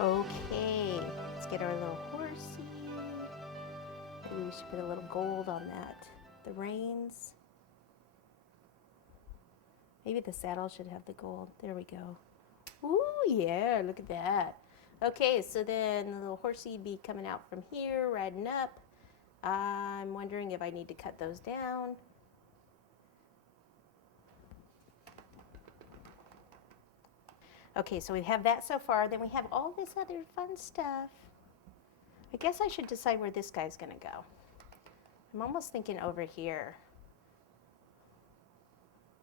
Okay, let's get our little horsey. Maybe we should put a little gold on that. The reins. Maybe the saddle should have the gold. There we go. Ooh, yeah, look at that. Okay, so then the little horsey would be coming out from here, riding up. I'm wondering if I need to cut those down. Okay, so we have that so far. Then we have all this other fun stuff. I guess I should decide where this guy's gonna go. I'm almost thinking over here.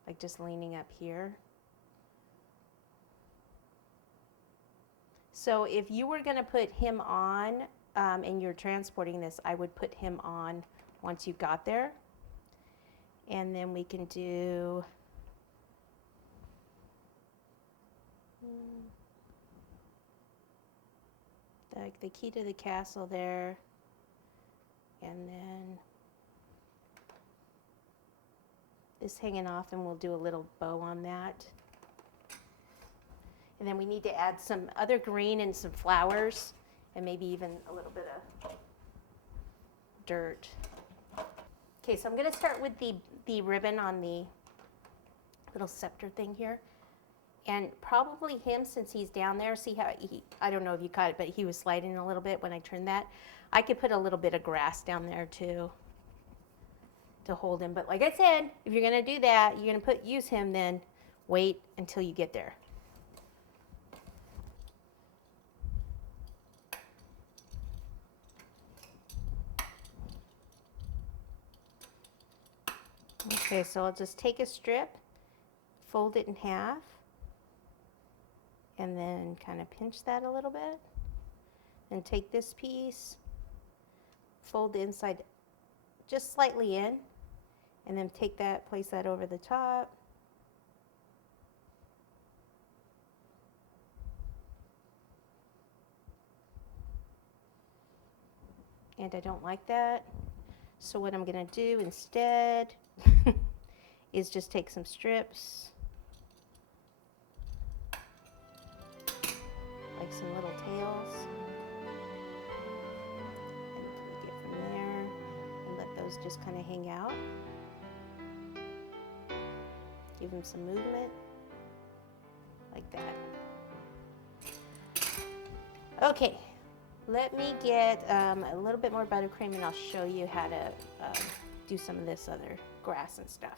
Like just leaning up here. So if you were gonna put him on and you're transporting this, I would put him on once you got there. And then we can do like the key to the castle there, and then this hanging off, and we'll do a little bow on that. And then we need to add some other green and some flowers, and maybe even a little bit of dirt. Okay, so I'm going to start with the ribbon on the little scepter thing here. And probably him, since he's down there, see how I don't know if you caught it, but he was sliding a little bit when I turned that. I could put a little bit of grass down there too to hold him. But like I said, if you're going to do that, you're going to use him, then wait until you get there. Okay, so I'll just take a strip, fold it in half, and then kind of pinch that a little bit. And take this piece, fold the inside just slightly in, and then take that, place that over the top. And I don't like that. So what I'm gonna do instead is just take some strips, like some little tails, and take it from there and let those just kind of hang out. Give them some movement, like that. Okay, let me get a little bit more buttercream, and I'll show you how to do some of this other grass and stuff.